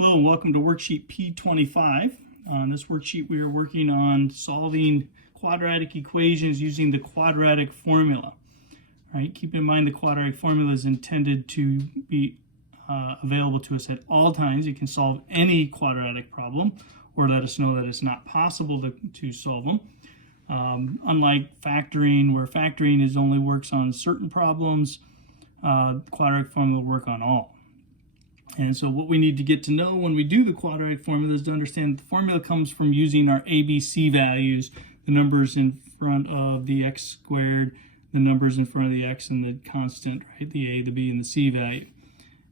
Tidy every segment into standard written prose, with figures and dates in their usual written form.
Hello and welcome to worksheet P25. On this worksheet we are working on solving quadratic equations using the quadratic formula. All right, keep in mind the quadratic formula is intended to be available to us at all times. It can solve any quadratic problem or let us know that it's not possible to solve them. Unlike factoring, where factoring only works on certain problems, the quadratic formula will work on all. And so what we need to get to know when we do the quadratic formula is to understand that the formula comes from using our ABC values, the numbers in front of the x squared, the numbers in front of the x, and the constant, right? The a, the b, and the c value.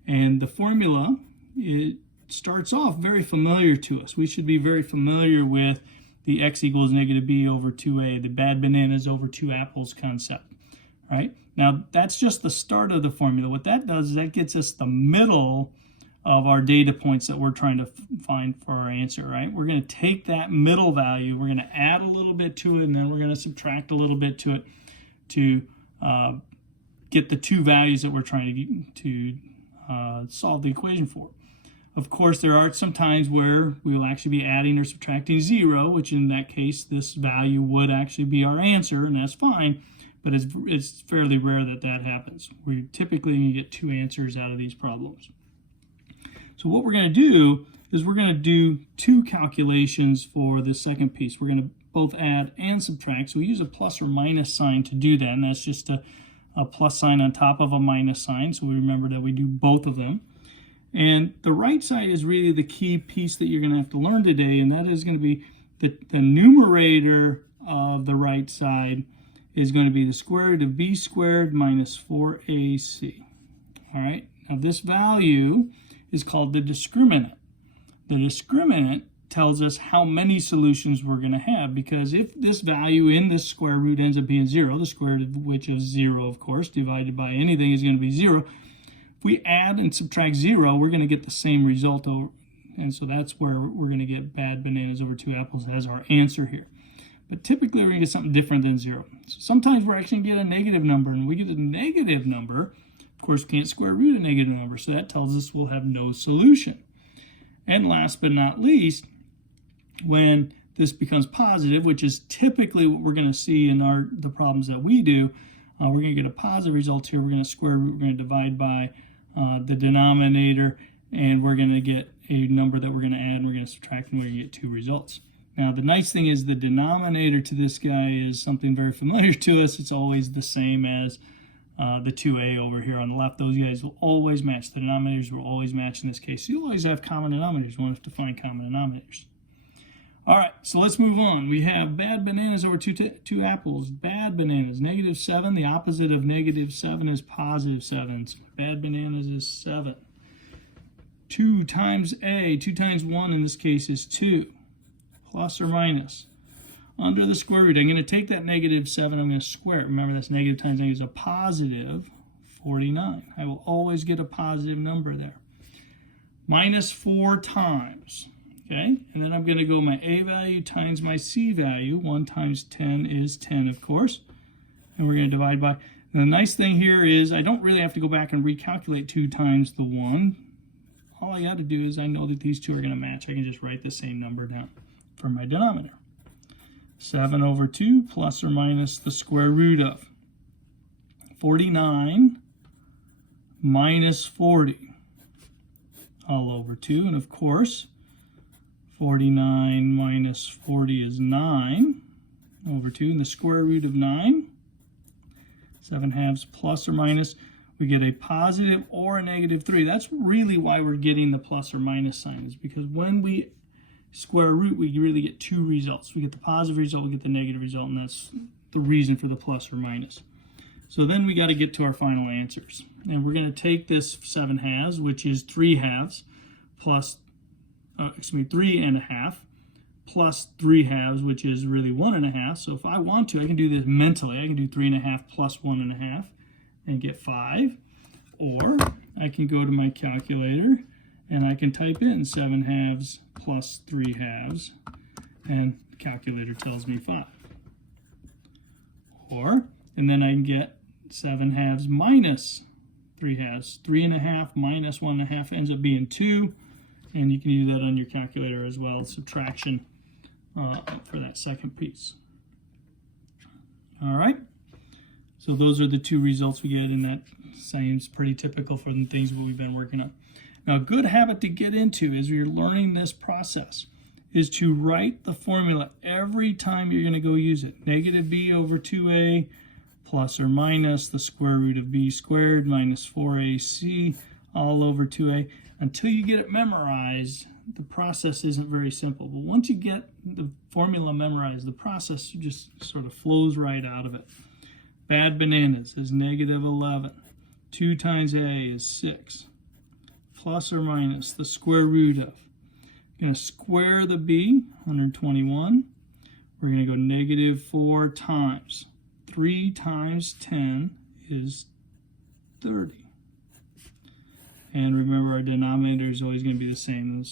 And the formula, it starts off very familiar to us. We should be very familiar with the x equals negative b over 2a, the bad bananas over 2 apples concept, right? Now, that's just the start of the formula. What that does is that gets us the middle of our data points that we're trying to find for our answer, right? We're going to take that middle value, we're going to add a little bit to it, and then we're going to subtract a little bit to it to get the two values that we're trying to solve the equation for. Of course, there are some times where we will actually be adding or subtracting 0, which in that case, this value would actually be our answer, and that's fine, but it's fairly rare that that happens. We typically get two answers out of these problems. So what we're going to do is we're going to do two calculations for the second piece. We're going to both add and subtract. So we use a plus or minus sign to do that, and that's just a plus sign on top of a minus sign. So we remember that we do both of them. And the right side is really the key piece that you're going to have to learn today, and that is going to be the numerator of the right side is going to be the square root of b squared minus 4ac. All right, now this value is called the discriminant. The discriminant tells us how many solutions we're going to have, because if this value in this square root ends up being 0, the square root of which is 0, of course, divided by anything is going to be 0. If we add and subtract 0, we're going to get the same result, and so that's where we're going to get bad bananas over 2 apples as our answer here. But typically we're going to get something different than 0. So sometimes we're actually going to get a negative number, and when we get a negative number, of course, we can't square root a negative number, so that tells us we'll have no solution. And last but not least, when this becomes positive, which is typically what we're going to see in the problems that we do, we're going to get a positive result here. We're going to square root, we're going to divide by the denominator, and we're going to get a number that we're going to add, and we're going to subtract, and we're going to get two results. Now, the nice thing is the denominator to this guy is something very familiar to us. It's always the same as the 2a over here on the left. Those guys will always match. The denominators will always match in this case. So you'll always have common denominators. We'll have to find common denominators. All right, so let's move on. We have bad bananas over 2 apples. Bad bananas, negative 7. The opposite of negative 7 is positive 7. So bad bananas is 7. 2 times a, 2 times 1 in this case is 2. Plus or minus. Under the square root, I'm going to take that negative 7, I'm going to square it. Remember, that's negative times negative is a positive 49. I will always get a positive number there. Minus 4 times, okay? And then I'm going to go my a value times my c value. 1 times 10 is 10, of course. And we're going to divide by. And the nice thing here is I don't really have to go back and recalculate 2 times the 1. All I got to do is I know that these two are going to match. I can just write the same number down for my denominator. 7 over 2 plus or minus the square root of 49 minus 40 all over 2. And of course, 49 minus 40 is 9 over 2. And the square root of 9, 7 halves plus or minus, we get a positive or a negative 3. That's really why we're getting the plus or minus sign, is because when we square root, we really get two results. We get the positive result, we get the negative result, and that's the reason for the plus or minus. So then we got to get to our final answers. And we're going to take this 7 halves, which is 3 halves, plus, 3 and a half, plus 3 halves, which is really 1 and a half. So if I want to, I can do this mentally. I can do 3 and a half plus 1 and a half and get 5. Or I can go to my calculator and I can type in 7 halves plus 3 halves, and the calculator tells me 5. And then I can get 7 halves minus 3 halves. 3 and a half minus 1 and a half ends up being 2. And you can do that on your calculator as well, subtraction for that second piece. All right, so those are the two results we get, and that seems pretty typical for the things that we've been working on. Now, a good habit to get into as you're learning this process is to write the formula every time you're going to go use it. Negative b over 2a plus or minus the square root of b squared minus 4ac all over 2a. Until you get it memorized, the process isn't very simple. But once you get the formula memorized, the process just sort of flows right out of it. Bad bananas is negative 11. 2 times a is 6. Plus or minus the square root of. We're going to square the b, 121. We're going to go negative 4 times. 3 times 10 is 30. And remember, our denominator is always going to be the same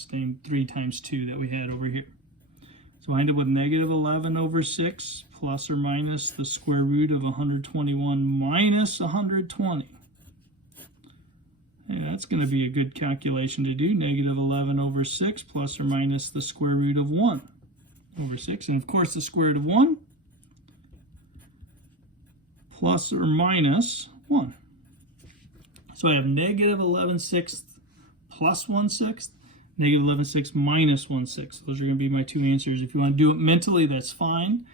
3 times 2 that we had over here. So I end up with negative 11 over 6 plus or minus the square root of 121 minus 120. And that's going to be a good calculation to do. Negative 11 over 6 plus or minus the square root of 1 over 6. And of course, the square root of 1 plus or minus 1. So I have negative 11/6 plus 1/6, negative 11/6 minus 1/6. Those are going to be my two answers. If you want to do it mentally, that's fine.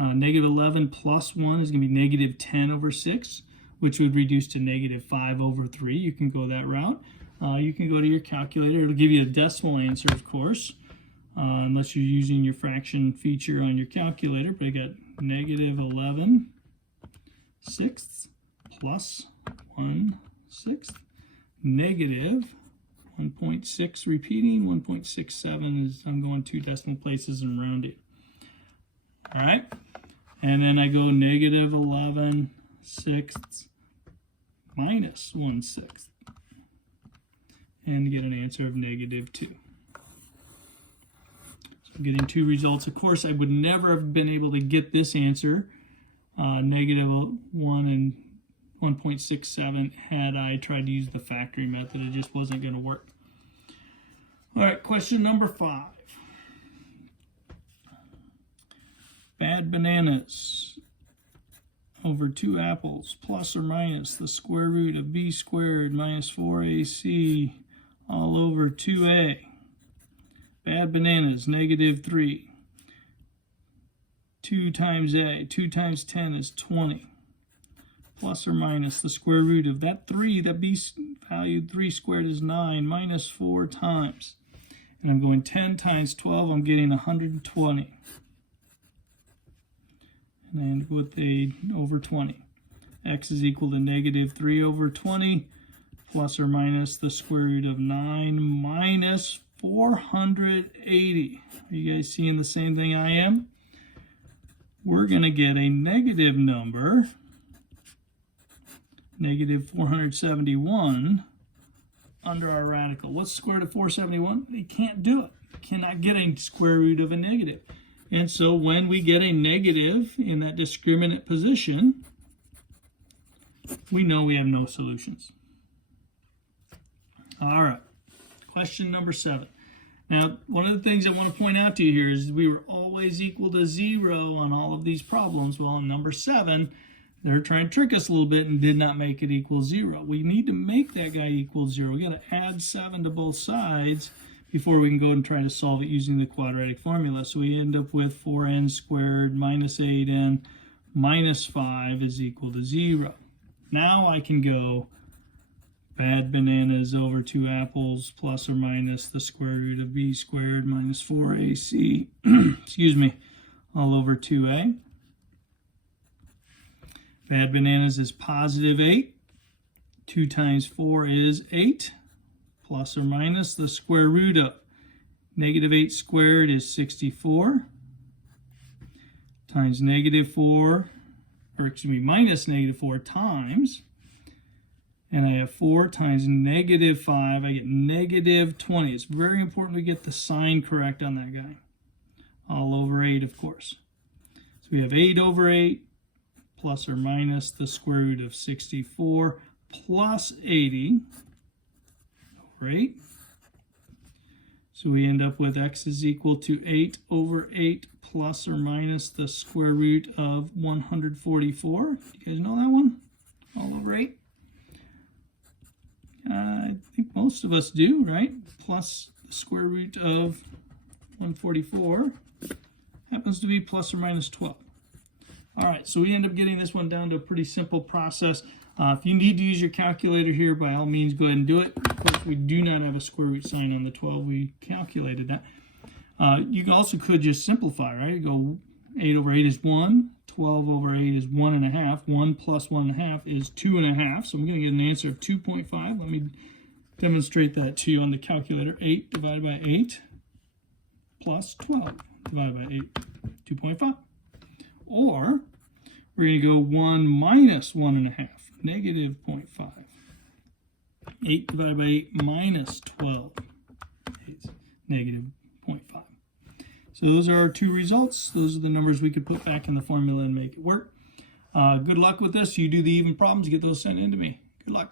Negative 11 plus 1 is going to be negative 10 over 6, which would reduce to negative 5 over 3. You can go that route. You can go to your calculator. It'll give you a decimal answer, of course, unless you're using your fraction feature on your calculator. But I got negative 11/6 plus 1/6, negative 1.6 repeating, 1.67 is, I'm going 2 decimal places and rounding. All right, and then I go negative 11/6 minus 1/6 and get an answer of negative 2. So I'm getting two results. Of course, I would never have been able to get this answer, negative 1 and 1.67, had I tried to use the factoring method. It just wasn't going to work. All right, question number 5. Bad bananas over 2 apples plus or minus the square root of b squared minus 4ac all over 2a. Bad bananas, negative 3. 2 times a, 2 times 10 is 20. Plus or minus the square root of that 3, that b valued 3 squared is 9, minus 4 times. And I'm going 10 times 12, I'm getting 120. And I end up with a over 20. X is equal to negative 3 over 20, plus or minus the square root of 9 minus 480. Are you guys seeing the same thing I am? We're going to get a negative number, negative 471, under our radical. What's the square root of 471? You can't do it. You cannot get a square root of a negative. And so when we get a negative in that discriminant position, we know we have no solutions. All right, question number 7. Now, one of the things I want to point out to you here is we were always equal to 0 on all of these problems. Well, on number 7, they're trying to trick us a little bit and did not make it equal 0. We need to make that guy equal 0. We got to add 7 to both sides before we can go and try to solve it using the quadratic formula. So we end up with 4n squared minus 8n minus 5 is equal to 0. Now I can go bad bananas over 2 apples plus or minus the square root of b squared minus 4ac, excuse me, all over 2a. Bad bananas is positive 8. 2 times 4 is 8. Plus or minus the square root of negative 8 squared is 64. Times negative 4, or excuse me, minus negative 4 times. And I have 4 times negative 5. I get negative 20. It's very important we get the sign correct on that guy. All over 8, of course. So we have 8 over 8 plus or minus the square root of 64 plus 80 over 8. So we end up with x is equal to 8 over 8 plus or minus the square root of 144. You guys know that one? All over 8. I think most of us do, right? Plus the square root of 144 happens to be plus or minus 12. All right, so we end up getting this one down to a pretty simple process. If you need to use your calculator here, by all means, go ahead and do it. Of course, we do not have a square root sign on the 12. We calculated that. You also could just simplify, right? Go 8 over 8 is 1. 12 over 8 is 1.5. 1 plus 1.5 is 2.5. So I'm going to get an answer of 2.5. Let me demonstrate that to you on the calculator. 8 divided by 8 plus 12 divided by 8, 2.5. Or we're going to go 1 minus 1.5, negative 0.5. 8 divided by 8 minus 12 is negative 0.5. So those are our two results. Those are the numbers we could put back in the formula and make it work. Good luck with this. You do the even problems, get those sent in to me. Good luck.